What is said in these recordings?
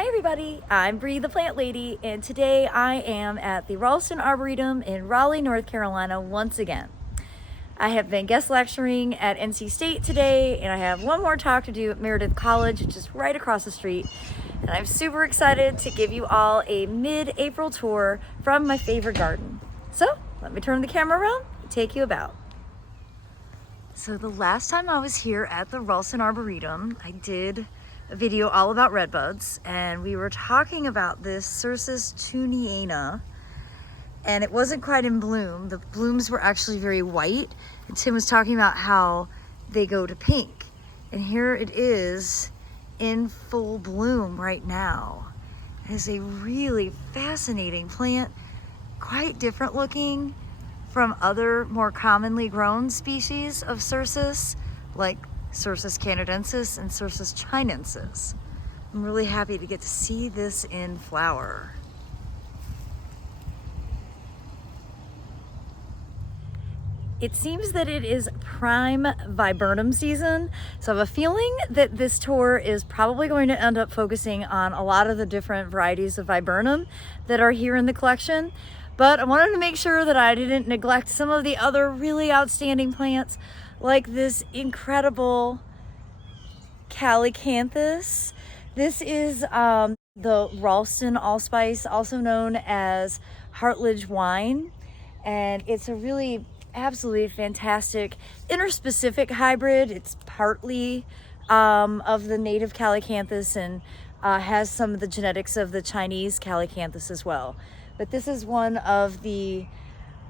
Hi everybody, I'm Bree the Plant Lady, and today I am at the Ralston Arboretum in Raleigh, North Carolina once again. I have been guest lecturing at NC State today, and I have one more talk to do at Meredith College, which is right across the street. And I'm super excited to give you all a mid-April tour from my favorite garden. So let me turn the camera around and take you about. So the last time I was here at the Ralston Arboretum, I did a video all about redbuds, and we were talking about this Cercis tuniana, and it wasn't quite in bloom. The blooms were actually very white, and Tim was talking about how they go to pink, and here it is in full bloom right now. It is a really fascinating plant, quite different looking from other more commonly grown species of Cercis, like Cercis canadensis and Cercis chinensis. I'm really happy to get to see this in flower. It seems that it is prime viburnum season, so I have a feeling that this tour is probably going to end up focusing on a lot of the different varieties of viburnum that are here in the collection. But I wanted to make sure that I didn't neglect some of the other really outstanding plants, like this incredible calycanthus. This is the Ralston allspice, also known as Hartledge wine, and it's a really absolutely fantastic interspecific hybrid. It's partly of the native calycanthus and has some of the genetics of the Chinese calycanthus as well. But this is one of the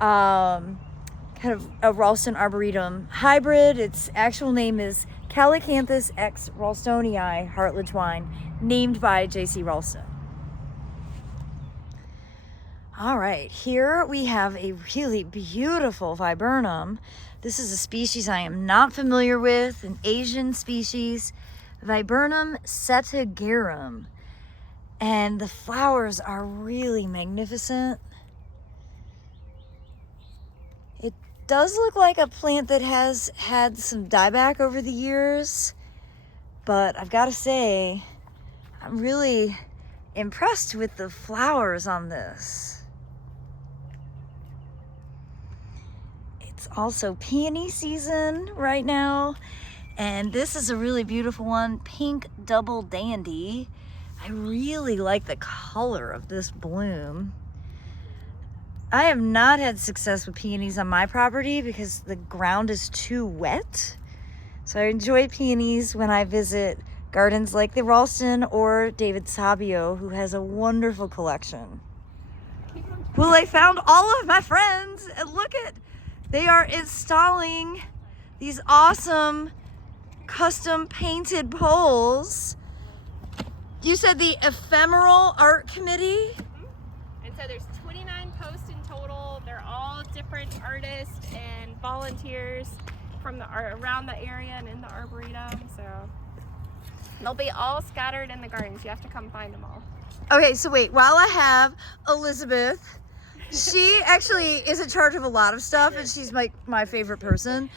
kind of a Ralston Arboretum hybrid. Its actual name is Calycanthus x ralstonii Hartledge wine, named by J.C. Ralston. All right, here we have a really beautiful viburnum. This is a species I am not familiar with, an Asian species, Viburnum setigerum. And the flowers are really magnificent. It does look like a plant that has had some dieback over the years, but I've got to say, I'm really impressed with the flowers on this. It's also peony season right now, and this is a really beautiful one, Pink Double Dandy. I really like the color of this bloom. I have not had success with peonies on my property because the ground is too wet. So I enjoy peonies when I visit gardens like the Ralston or David Sabio, who has a wonderful collection. Well, I found all of my friends, and look at, they are installing these awesome custom painted poles. You said the Ephemeral Art Committee? And so there's 29 posts in total. They're all different artists and volunteers from around the area and in the Arboretum. So they'll be all scattered in the gardens. You have to come find them all. Okay, so wait, while I have Elizabeth, she actually is in charge of a lot of stuff, and she's my favorite person.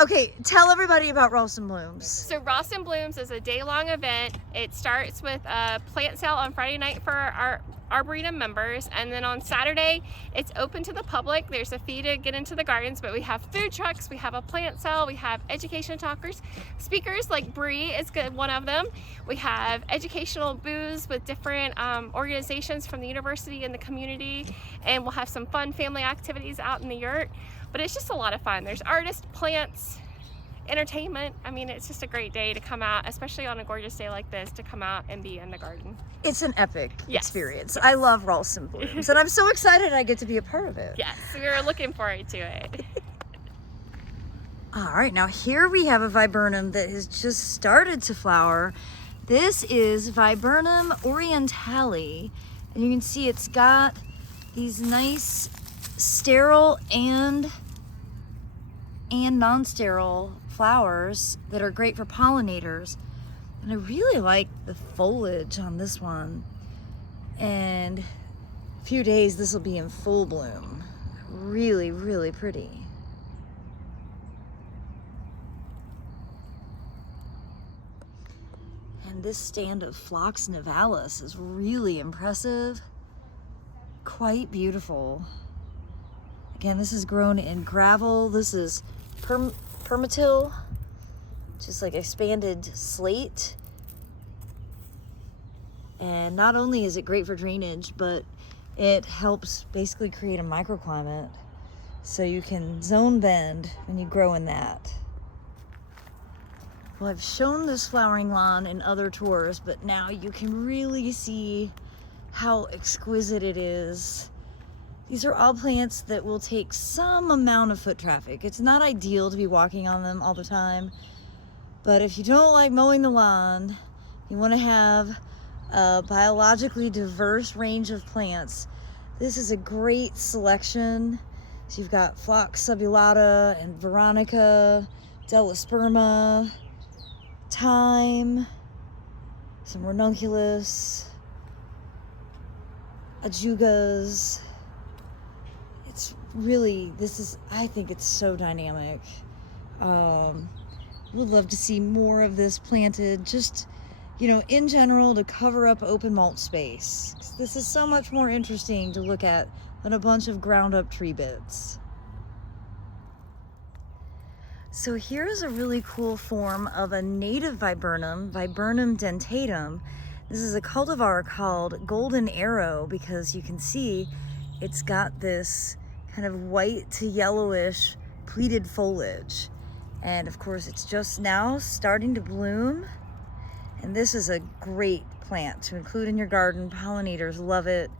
Okay, tell everybody about Ralston Blooms. So Ralston Blooms is a day-long event. It starts with a plant sale on Friday night for our Arboretum members, and then on Saturday it's open to the public. There's a fee to get into the gardens, but we have food trucks, we have a plant sale, we have education speakers like Bree is one of them. We have educational booths with different organizations from the university and the community, and we'll have some fun family activities out in the yurt. But it's just a lot of fun. There's artists, plants, entertainment. I mean, it's just a great day to come out, especially on a gorgeous day like this, to come out and be in the garden. It's an epic experience. Yes. I love Ralston Blooms, and I'm so excited I get to be a part of it. Yes, we were looking forward to it. All right, now here we have a viburnum that has just started to flower. This is Viburnum orientale, and you can see it's got these nice sterile and non-sterile flowers that are great for pollinators. And I really like the foliage on this one. And in a few days this will be in full bloom. Really, really pretty. this stand of Phlox nivalis is really impressive. Quite beautiful. Again, this is grown in gravel. This is permatil, just like expanded slate. And not only is it great for drainage, but it helps basically create a microclimate. So you can zone bend when you grow in that. Well, I've shown this flowering lawn in other tours, but now you can really see how exquisite it is. These are all plants that will take some amount of foot traffic. It's not ideal to be walking on them all the time, but if you don't like mowing the lawn, you want to have a biologically diverse range of plants, this is a great selection. So you've got Phlox subulata and Veronica, Delosperma, thyme, some ranunculus, ajugas. It's really, I think it's so dynamic. Would love to see more of this planted, just, in general, to cover up open mulch space. This is so much more interesting to look at than a bunch of ground up tree beds. So here's a really cool form of a native viburnum, Viburnum dentatum. This is a cultivar called Golden Arrow because you can see it's got this kind of white to yellowish pleated foliage. And of course it's just now starting to bloom. And this is a great plant to include in your garden. Pollinators love it.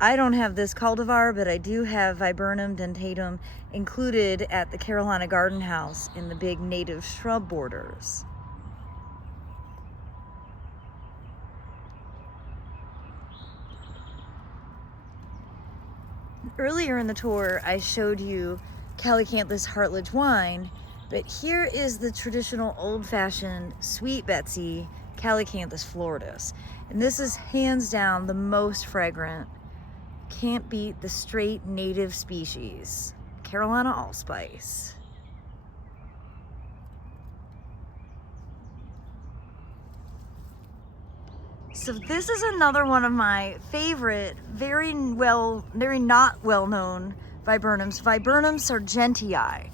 I don't have this cultivar, but I do have Viburnum dentatum included at the Carolina Garden House in the big native shrub borders. Earlier in the tour, I showed you Calycanthus Hartledge wine, but here is the traditional old-fashioned Sweet Betsy Calycanthus floridus. And this is hands down the most fragrant. Can't beat the straight native species. Carolina allspice. So this is another one of my favorite, very not well-known viburnums, Viburnum sargentii.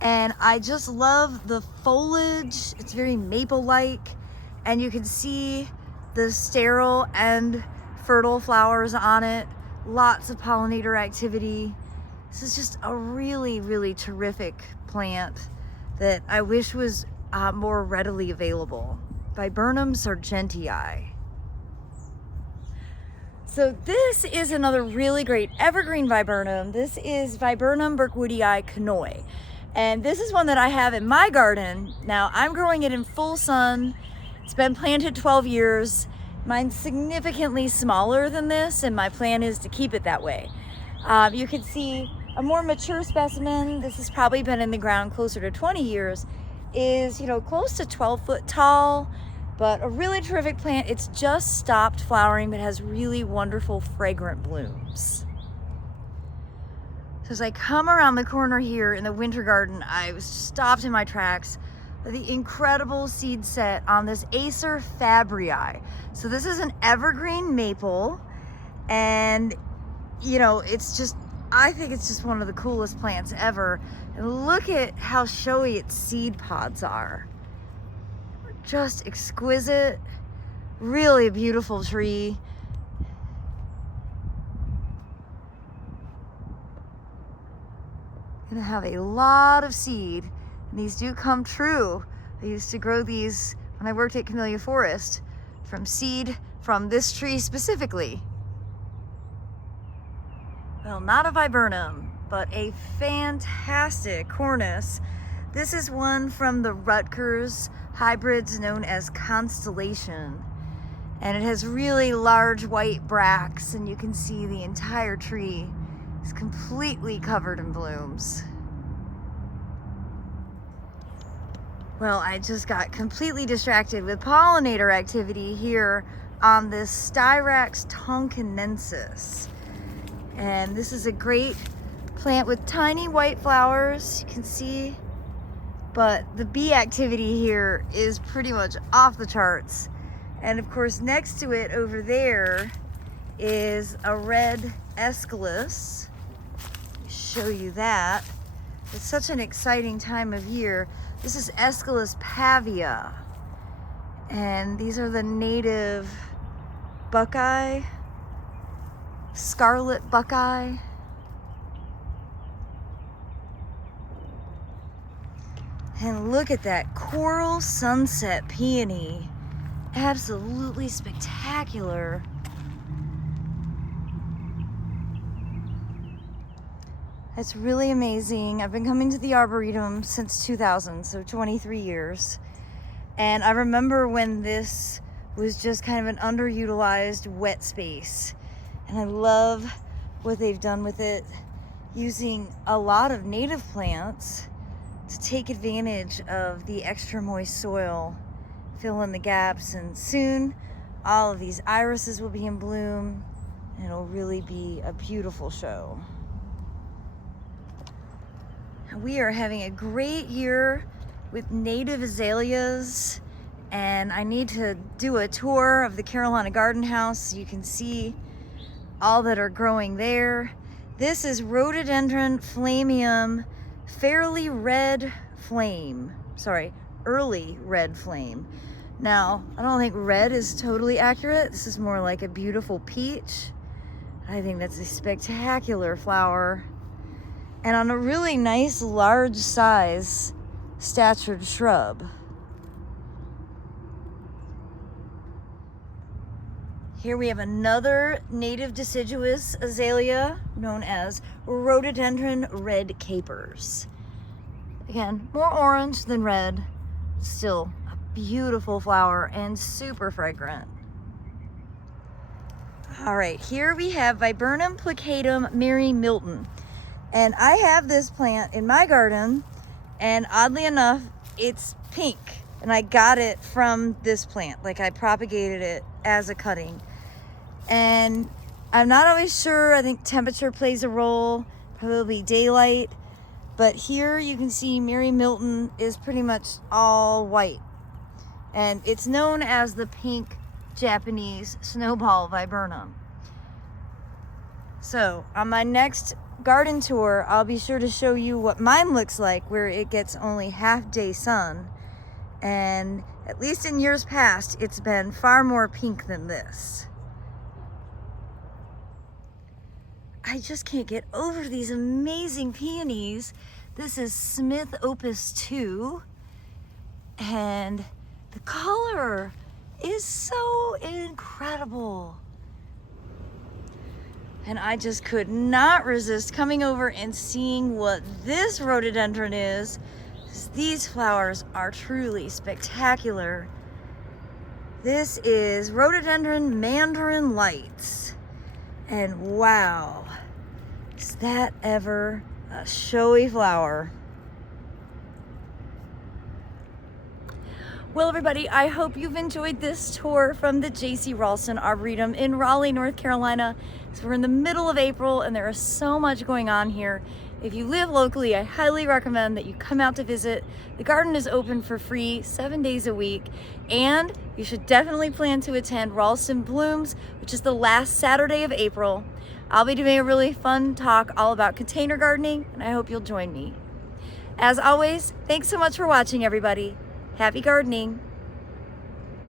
And I just love the foliage. It's very maple-like, and you can see the sterile and fertile flowers on it. Lots of pollinator activity. This is just a really, really terrific plant that I wish was more readily available. Viburnum sargentii. So this is another really great evergreen viburnum. This is Viburnum burkwoodii kanoi. And this is one that I have in my garden. Now I'm growing it in full sun. It's been planted 12 years. Mine's significantly smaller than this, and my plan is to keep it that way. You can see a more mature specimen, this has probably been in the ground closer to 20 years, is close to 12 foot tall, but a really terrific plant. It's just stopped flowering, but has really wonderful fragrant blooms. So as I come around the corner here in the winter garden, I was stopped in my tracks by the incredible seed set on this Acer fabrii. So this is an evergreen maple, and I think it's just one of the coolest plants ever. And look at how showy its seed pods are. Just exquisite, really beautiful tree. Gonna have a lot of seed, and these do come true. I used to grow these when I worked at Camellia Forest from seed from this tree specifically. Well, not a viburnum, but a fantastic cornus. This is one from the Rutgers hybrids known as Constellation. And it has really large white bracts, and you can see the entire tree is completely covered in blooms. Well, I just got completely distracted with pollinator activity here on this Styrax tonkinensis. And this is a great plant with tiny white flowers, you can see, but the bee activity here is pretty much off the charts. And of course, next to it over there is a red Aesculus. Show you that. It's such an exciting time of year. This is Aesculus pavia. And these are the native buckeye, scarlet buckeye. And look at that coral sunset peony. Absolutely spectacular. It's really amazing. I've been coming to the Arboretum since 2000, so 23 years. And I remember when this was just kind of an underutilized wet space. And I love what they've done with it, using a lot of native plants to take advantage of the extra moist soil, fill in the gaps, and soon all of these irises will be in bloom and it'll really be a beautiful show. We are having a great year with native azaleas, and I need to do a tour of the Carolina Garden House so you can see all that are growing there. This is rhododendron flamium, fairly red flame. Sorry, early red flame. Now, I don't think red is totally accurate. This is more like a beautiful peach. I think that's a spectacular flower. And on a really nice, large size, statured shrub. Here we have another native deciduous azalea known as rhododendron red capers. Again, more orange than red, still a beautiful flower and super fragrant. All right, here we have Viburnum plicatum Mary Milton. And I have this plant in my garden, and oddly enough, it's pink. And I got it from this plant, like I propagated it as a cutting. And I'm not always sure, I think temperature plays a role, probably daylight. But here you can see Mary Milton is pretty much all white. And it's known as the pink Japanese snowball viburnum. So on my next garden tour, I'll be sure to show you what mine looks like, where it gets only half-day sun. And at least in years past, it's been far more pink than this. I just can't get over these amazing peonies. This is Smith Opus 2, and the color is so incredible. And I just could not resist coming over and seeing what this rhododendron is. These flowers are truly spectacular. This is rhododendron mandarin lights. And wow, is that ever a showy flower. Well, everybody, I hope you've enjoyed this tour from the J.C. Ralston Arboretum in Raleigh, North Carolina. So we're in the middle of April and there is so much going on here. If you live locally, I highly recommend that you come out to visit. The garden is open for free 7 days a week, and you should definitely plan to attend Ralston Blooms, which is the last Saturday of April. I'll be doing a really fun talk all about container gardening, and I hope you'll join me. As always, thanks so much for watching, everybody. Happy gardening.